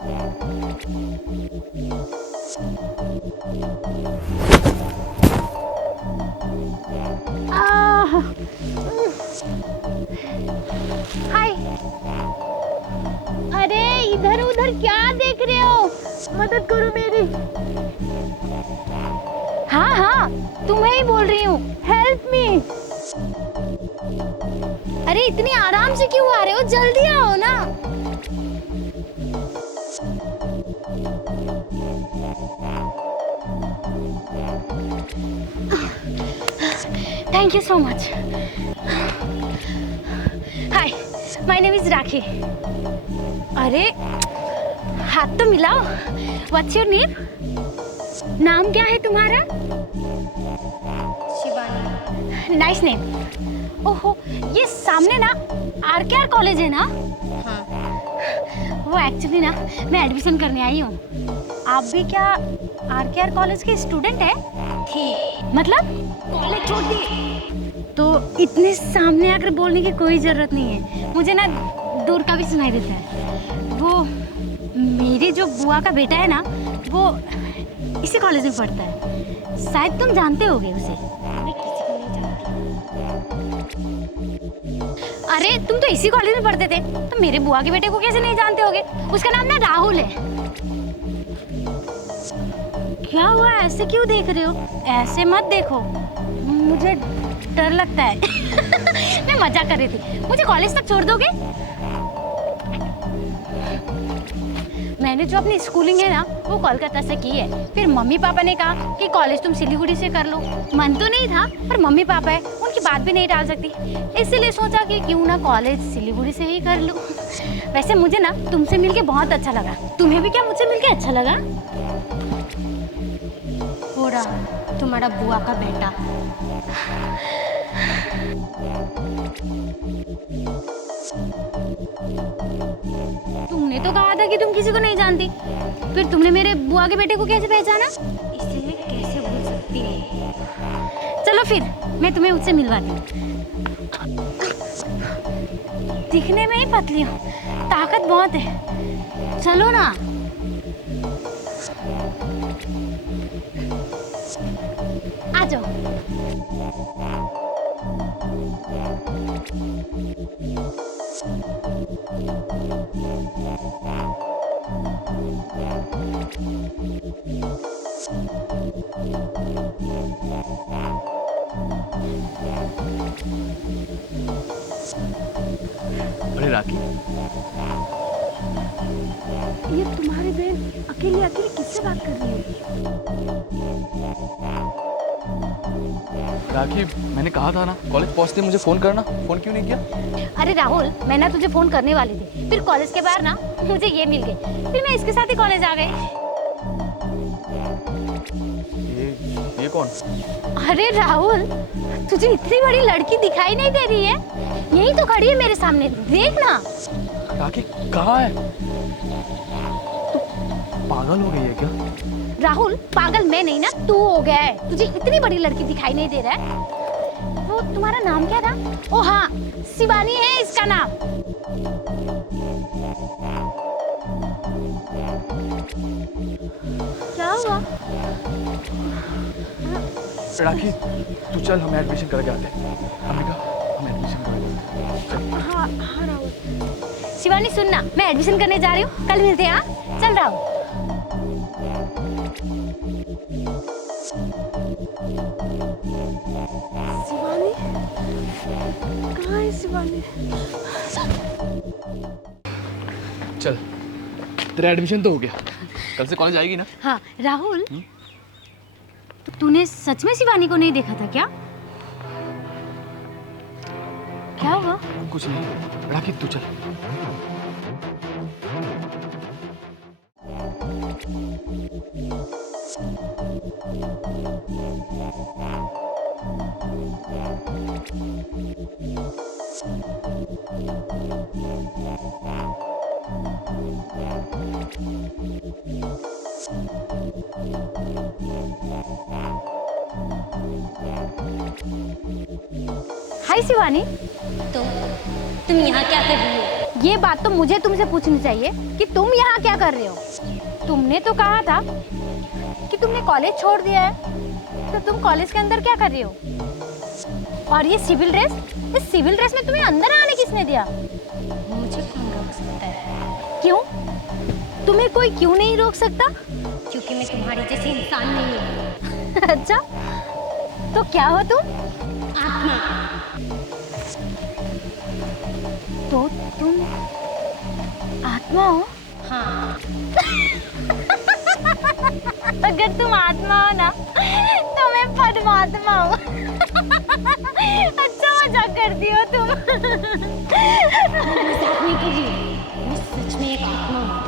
हाय। अरे इधर उधर क्या देख रहे हो? मदद करो मेरी। हाँ हाँ, तुम्हें ही बोल रही हूँ, हेल्प मी। अरे इतनी आराम से क्यों आ रहे हो? जल्दी आओ ना। Thank you so much. Hi, my name is Rakhi. अरे हाथ तो मिलाओ। What's your name? नाम क्या है तुम्हारा? शिवानी। Nice name. ओहो, ये सामने ना आर कॉलेज है ना? हाँ। वो एक्चुअली ना मैं एडमिशन करने आई हूँ। आप भी क्या आर कॉलेज के स्टूडेंट है? मतलब कॉलेज छोड़ दी? तो इतने सामने आकर बोलने की कोई जरूरत नहीं है, मुझे ना दूर का भी सुनाई देता है। वो मेरी जो बुआ का बेटा है ना, वो इसी कॉलेज में पढ़ता है। शायद तुम जानते होगे उसे। मैं किसी को नहीं जानती। अरे तुम तो इसी कॉलेज में पढ़ते थे, तो मेरे बुआ के बेटे को कैसे नहीं जानते होगे? उसका नाम ना राहुल है। क्या हुआ, ऐसे क्यों देख रहे हो? ऐसे मत देखो, मुझे डर लगता है। मैं मजाक कर रही थी। मुझे कॉलेज तक छोड़ दोगे? मैंने जो अपनी स्कूलिंग है ना, वो कोलकाता से की है। फिर मम्मी पापा ने कहा कि कॉलेज तुम सिलीगुड़ी से कर लो। मन तो नहीं था, पर मम्मी पापा है, उनकी बात भी नहीं टाल सकती, इसलिए सोचा कि क्यों ना कॉलेज सिलीगुड़ी से ही कर लूं। वैसे मुझे ना तुमसे मिलके बहुत अच्छा लगा। तुम्हें भी क्या मुझसे मिलके अच्छा लगा? हो रहा तुम्हारा बुआ का बेटा। तुमने तो कहा था कि तुम किसी को नहीं जानती, फिर तुमने मेरे बुआ के बेटे को कैसे पहचाना? इसलिए कैसे भूल सकती है? चलो फिर मैं तुम्हें उससे मिलवाती हूँ। दिखने में ही पतली हूँ, ताकत बहुत है। चलो ना। आ जाओ। अरे राखी, ये तुम्हारी बहन अकेले अकेले किससे बात कर रही है? राखी मैंने कहा था ना कॉलेज पहुंचते मुझे फोन करना, फोन क्यों नहीं किया? अरे राहुल, मैं ना तुझे फोन करने वाली थी, फिर कॉलेज के बाहर ना मुझे ये मिल गई, फिर मैं इसके साथ ही कॉलेज आ गई। ये कौन? अरे राहुल, तुझे इतनी बड़ी लड़की दिखाई नहीं दे रही है? यही तो खड़ी है मेरे सामने, देख ना। राखी कहाँ है? तू पागल हो गई है क्या? राहुल, पागल मैं नहीं ना, तू हो गया है। तुझे इतनी बड़ी लड़की दिखाई नहीं दे रहा है? वो तुम्हारा नाम क्या था? ओ हाँ, शिवानी है इसका नाम। क्या हुआ? राखी तू चल, हमें एडमिशन करके आते हैं। हमने कहा हम एडमिशन करके। हाँ हाँ राहुल। शिवानी सुनना, मैं एडमिशन करने जा रही हूँ, कल मिलते हैं। हाँ चल राहुल। शिवानी कहाँ है? शिवानी चल, तेरा एडमिशन तो हो गया, कल से कॉलेज आएगी ना? हाँ राहुल, तूने सच में शिवानी को नहीं देखा था क्या? क्या हुआ? कुछ नहीं राखी, तू चल। हाय शिवानी, तुम यहाँ क्या कर रही हो? ये बात तो मुझे तुमसे पूछनी चाहिए कि तुम यहाँ क्या कर रहे हो। तुमने तो कहा था कि तुमने कॉलेज छोड़ दिया है, तो तुम कॉलेज के अंदर क्या कर रही हो? और ये सिविल ड्रेस, इस सिविल ड्रेस में तुम्हें अंदर आने किसने दिया? मुझे कौन रोक सकता है? क्यों? तुम्हें कोई क्यों नहीं रोक सकता? क्योंकि मैं तुम्हारी जैसी इंसान नहीं हूँ। अच्छा, तो क्या हो तुम? आत्मा। तो तुम आत्मा हो? हाँ। अगर तुम आत्मा हो ना, तो मैं परमात्मा हूँ। अच्छा मजाक करती हो तुम। मजाक नहीं कर रही हूँ, मैं सच में एक आत्मा हूँ।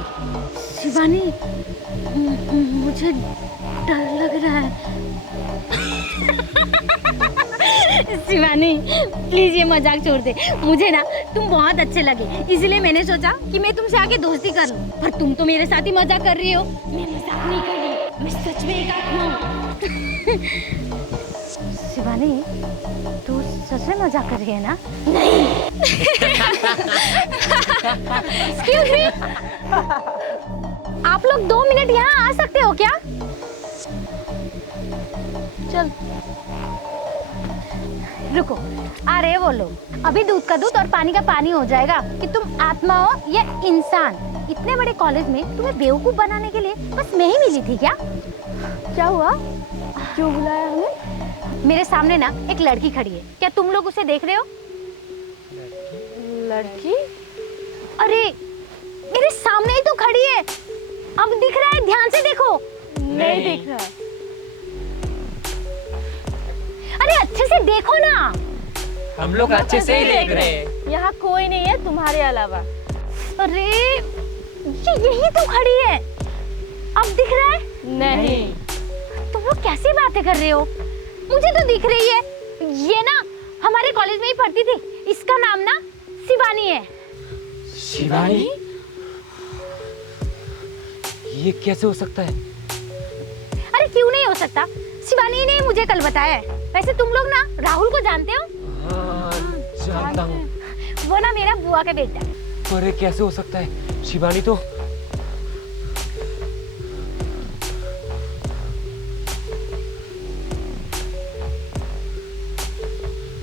शिवानी, मुझे डर लग रहा है। शिवानी, प्लीज ये मजाक छोड़ दे। मुझे ना तुम बहुत अच्छे लगे, इसलिए मैंने सोचा कि मैं तुमसे आके दोस्ती कर लूं। पर तुम तो मेरे साथ ही मजाक कर रही हो। मैं मजाक नहीं कर रही, मैं सच में एक आत्मा हूँ। शिवानी, तू सच में मजाक कर रही है ना? नहीं। Excuse me? आप लोग 2 मिनट यहाँ आ सकते हो क्या? चल रुको, आ रहे वो लोग। अभी दूध का दूध और पानी का पानी हो जाएगा कि तुम आत्मा हो या इंसान। इतने बड़े कॉलेज में तुम्हें बेवकूफ बनाने के लिए बस मैं ही मिली थी क्या? क्या हुआ? क्यों बुलाया हमें? मेरे सामने ना एक लड़की खड़ी है, क्या तुम लोग उसे देख रहे हो? लड़की? अरे मेरे सामने ही तो खड़ी है। अब दिख रहा है, ध्यान से देखो। नहीं दिख रहा है। अरे अच्छे से देखो ना। हम लोग अच्छे से ही देख रहे हैं। यहाँ कोई नहीं है तुम्हारे अलावा। अरे ये यही तो खड़ी है। अब दिख रहा है? नहीं। तुम लोग कैसी बातें कर रहे हो? मुझे तो दिख रही है। ये ना हमारे कॉलेज में ही पढ़ती थी। इसका नाम ना शिवानी है। शिवानी? ये कैसे हो सकता है? अरे क्यों नहीं हो सकता? शिवानी ने मुझे कल बताया है। वैसे तुम लोग ना राहुल को जानते हो? हाँ, जानता हूँ। वो ना मेरा बुआ का बेटा है। पर ये कैसे हो सकता है? शिवानी तो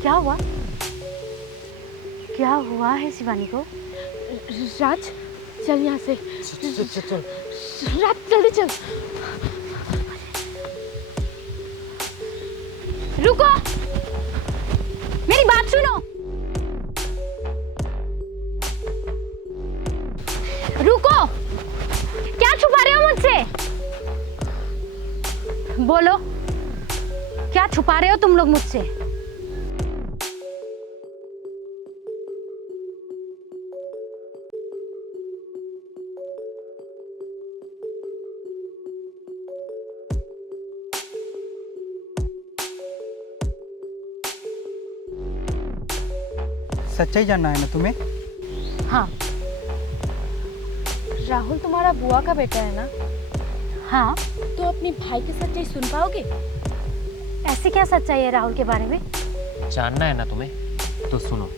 क्या हुआ? क्या हुआ है शिवानी को? राज, चल यहाँ से। चल। राज जल्दी चल। रुको, मेरी बात सुनो। रुको, क्या छुपा रहे हो मुझसे? बोलो, क्या छुपा रहे हो तुम लोग मुझसे? सच्चाई जानना है ना तुम्हें? हाँ। राहुल तुम्हारा बुआ का बेटा है ना? हाँ। तो अपने भाई की सच्चाई सुन पाओगे? ऐसे क्या सच्चाई है राहुल के बारे में? जानना है ना तुम्हें? तो सुनो,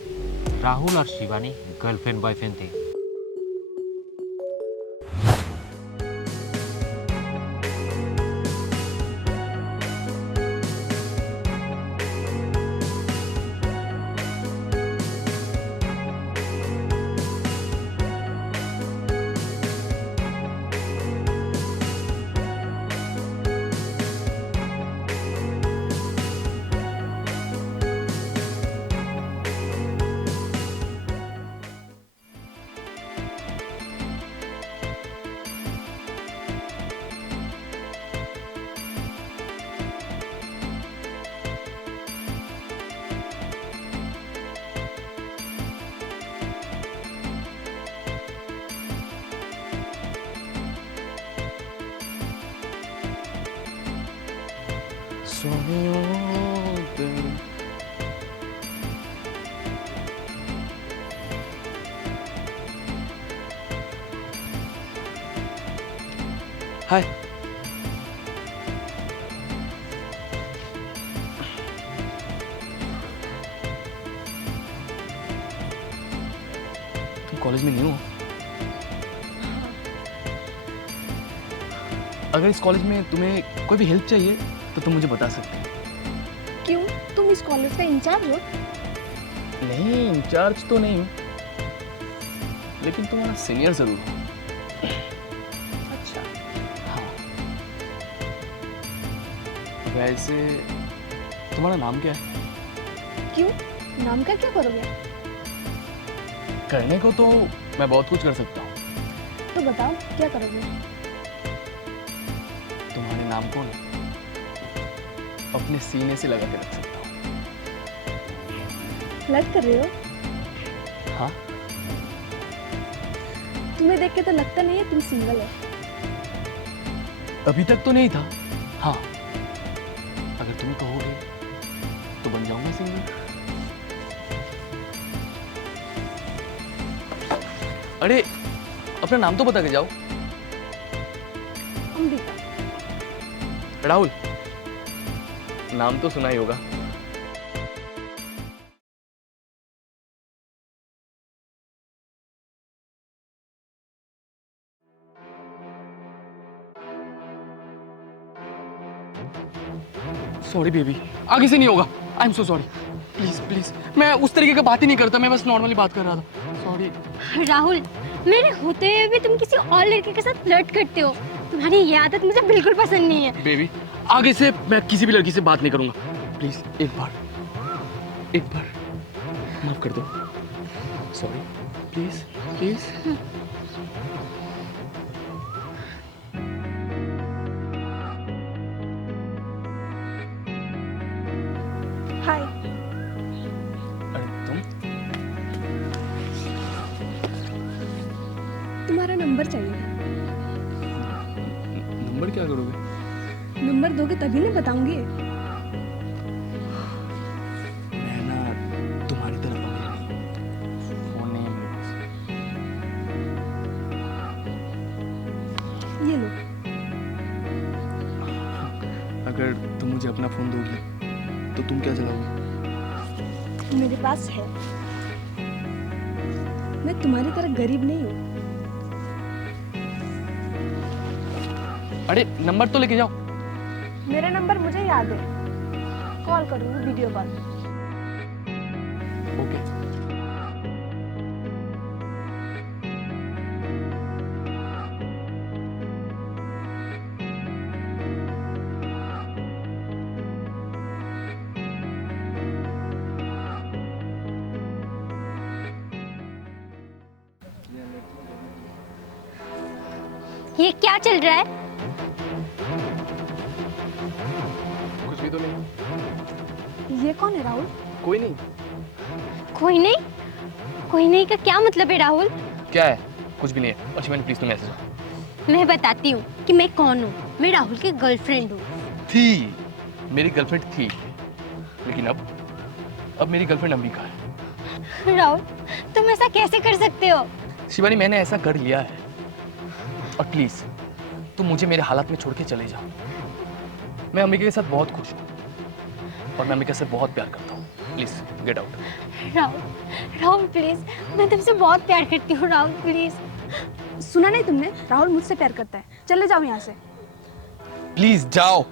राहुल और शिवानी गर्लफ्रेंड बॉयफ्रेंड थे। हाय। कॉलेज में न्यू हो? अगर इस कॉलेज में तुम्हें कोई भी हेल्प चाहिए तो तुम मुझे बता सकते हो। क्यों, तुम इस कॉलेज का इंचार्ज हो? नहीं, इंचार्ज तो नहीं हूँ, लेकिन तुम्हारा सीनियर जरूर हो। अच्छा। हाँ। वैसे तुम्हारा नाम क्या है? क्यों, नाम का क्या करोगे? करने को तो मैं बहुत कुछ कर सकता हूँ। तो बताओ क्या करोगे? तुम्हारे नाम को ना अपने सीने से लगा के रख सकता हूँ। फ्लर्ट कर रहे हो? हाँ। तुम्हें देख के तो लगता नहीं है तुम सिंगल हो। अभी तक तो नहीं था। हाँ, अगर तुम्हें कहोगे तो बन जाऊंगा सिंगल। अरे अपना नाम तो बता के जाओ। अंबिका। राहुल, नाम तो सुना ही होगा। सॉरी बेबी, आगे से नहीं होगा। I am so sorry. Please please, मैं उस तरीके का बात ही नहीं करता, मैं बस नॉर्मली बात कर रहा था। सॉरी। राहुल, मेरे होते हुए भी तुम किसी और लड़के के साथ फ्लर्ट करते हो। तुम्हारी ये आदत मुझे बिल्कुल पसंद नहीं है। बेबी, आगे से मैं किसी भी लड़की से बात नहीं करूंगा। प्लीज एक बार माफ कर दो। Sorry, please please. हाय। अरे तुम? तुम्हारा नंबर चाहिए। नंबर क्या करोगे? नंबर दोगे तभी ना बताऊंगी। मैं ना तुम्हारी तरफ अमीर नहीं, फोन नहीं है मेरे पास। ये लो। अगर तुम मुझे अपना फोन दोगी तो तुम क्या चलाओगे? मेरे पास है। मैं तुम्हारी तरह गरीब नहीं हूँ। अरे नंबर तो लेके जाओ। मेरा नंबर मुझे याद है। कॉल करूँगी वीडियो कॉल। ओके। ये क्या चल रहा है? कुछ भी तो नहीं। ये कौन है राहुल? कोई नहीं। कोई नहीं? कोई नहीं का क्या मतलब है राहुल? क्या है? कुछ भी नहीं है। और शिवानी प्लीज तुम ऐसे जाओ। मैं बताती हूँ कि मैं कौन हूँ। मैं राहुल की गर्लफ्रेंड हूँ। थी, मेरी गर्लफ्रेंड थी, लेकिन अब मेरी गर्लफ्रेंड अंबिका है। राहुल, तुम ऐसा कैसे कर सकते हो? शिवानी, मैंने ऐसा कर लिया है, और प्लीज तुम मुझे मेरे हालात में छोड़ के चले जाओ। मैं अंबिका के साथ बहुत खुश हूँ और मैं अंबिका से बहुत प्यार करता हूँ। Please get out. Rahul, Rahul please, मैं तुमसे बहुत प्यार करती हूँ। राहुल प्लीज। सुना नहीं तुमने? राहुल मुझसे प्यार करता है। चले जाओ यहाँ से। प्लीज जाओ।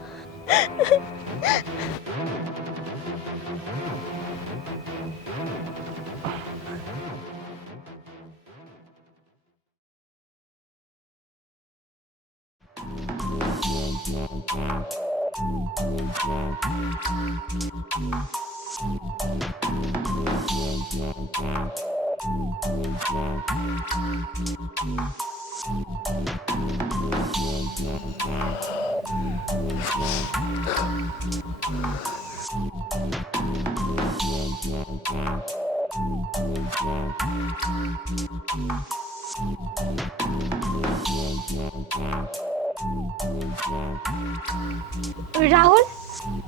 राहुल,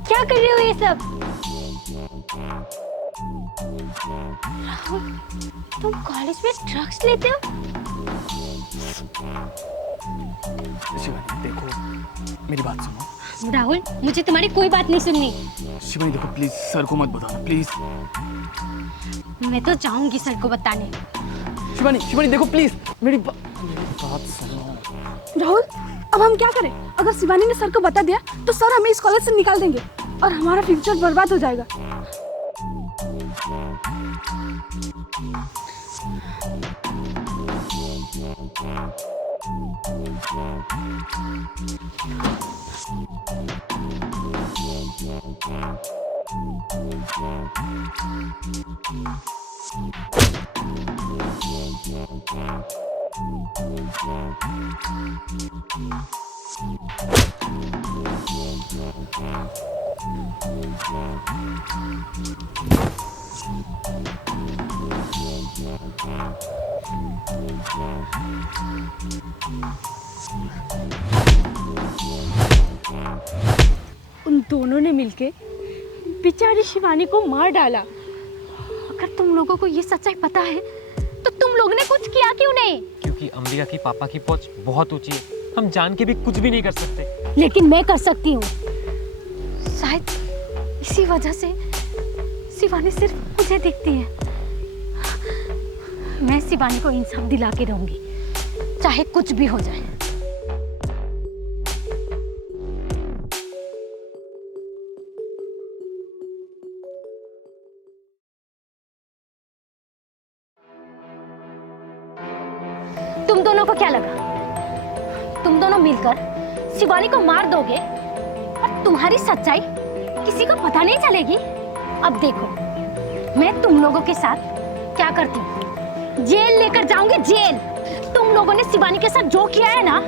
क्या कर रहे हो ये सब? राहुल, तुम कॉलेज में ड्रग्स लेते हो? शिवानी देखो, मेरी बात सुनो। राहुल, मुझे तुम्हारी कोई बात नहीं सुननी। शिवानी देखो, प्लीज सर को मत बताना, प्लीज। मैं तो जाऊंगी सर को बताने। शिवानी शिवानी देखो प्लीज मेरी बात सुनो। राहुल, अब हम क्या करें? अगर शिवानी ने सर को बता दिया तो सर हमें इस कॉलेज से निकाल देंगे और हमारा फ्यूचर बर्बाद हो जाएगा। उन दोनों ने मिलके बेचारी शिवानी को मार डाला। अगर तुम लोगों को ये सच्चाई पता है तो तुम लोगों ने कुछ किया क्यों नहीं? क्योंकि अंबिका की पापा की पहुंच बहुत ऊंची है, हम जान के भी कुछ भी नहीं कर सकते। लेकिन मैं कर सकती हूँ। शायद इसी वजह से शिवानी सिर्फ मुझे दिखती है। मैं शिवानी को इंसाफ दिला के रहूंगी, चाहे कुछ भी हो जाए। तुम दोनों को क्या लगा तुम दोनों मिलकर शिवानी को मार दोगे और तुम्हारी सच्चाई किसी को पता नहीं चलेगी? अब देखो मैं तुम लोगों के साथ क्या करती हूँ, जेल लेकर जाऊंगी जेल। तुम लोगों ने शिवानी के साथ जो किया है ना,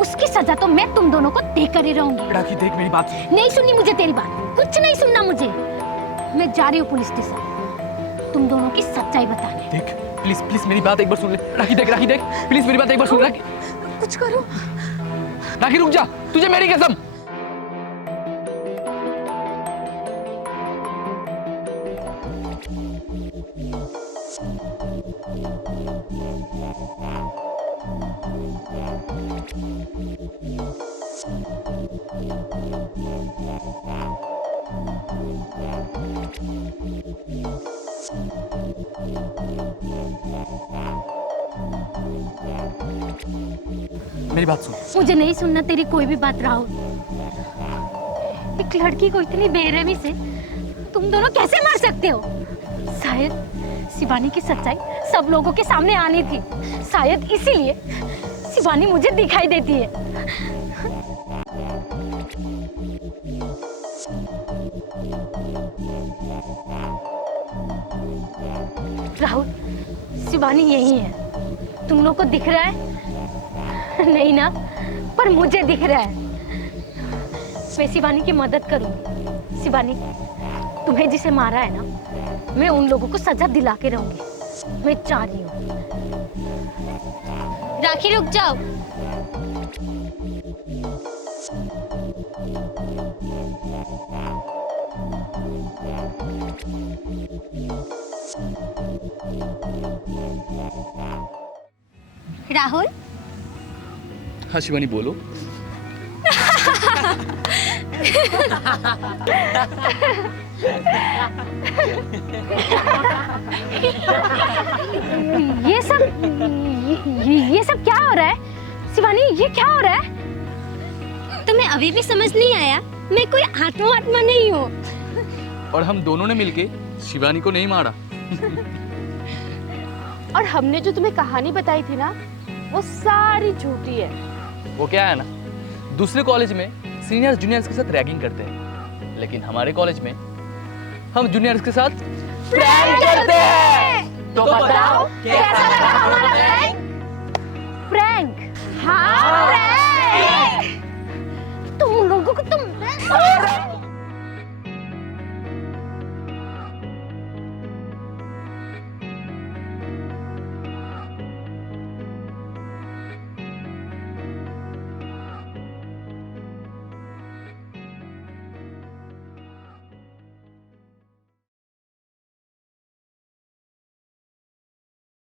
उसकी सजा तो मैं तुम दोनों को देकर ही रहूंगी। राखी देख मेरी बात। नहीं सुननी मुझे तेरी बात, कुछ नहीं सुनना मुझे। मैं जा रही हूँ पुलिस स्टेशन तुम दोनों की सच्चाई बताने। देख प्लीज प्लीज मेरी बात एक बार सुन ले। राखी देख प्लीज मेरी बात एक बार सुन। राखी कुछ करो। राखी रुक जा, तुझे मेरी कसम। मेरी बात सुन। मुझे नहीं सुनना तेरी कोई भी बात राहुल। एक लड़की को इतनी बेरहमी से तुम दोनों कैसे मार सकते हो? शायद शिवानी की सच्चाई सब लोगों के सामने आनी थी, शायद इसीलिए शिवानी मुझे दिखाई देती है। राहुल, शिवानी यही है। तुम लोग को दिख रहा है? नहीं ना, पर मुझे दिख रहा है। मैं शिवानी की मदद करूंगी। शिवानी, तुम्हें जिसे मारा है ना, मैं उन लोगों को सजा दिला के रहूंगी। मैं चाह रही हूँ। राखी रुक जाओ। राहुल। हाँ शिवानी बोलो। ये सब क्या हो रहा है? शिवानी, ये क्या हो रहा है? तुम्हें अभी भी समझ नहीं आया? मैं कोई आत्मा नहीं हूँ। और हम दोनों ने मिलके शिवानी को नहीं मारा। और हमने जो तुम्हें कहानी बताई थी ना, वो सारी झूठी है। वो क्या है ना, दूसरे कॉलेज में सीनियर्स जूनियर्स के साथ रैगिंग करते हैं, लेकिन हमारे कॉलेज में हम जूनियर्स के साथ प्रैंक करते हैं। तो बताओ कैसा लगा हमारा प्रैंक? प्रैंक? हाँ,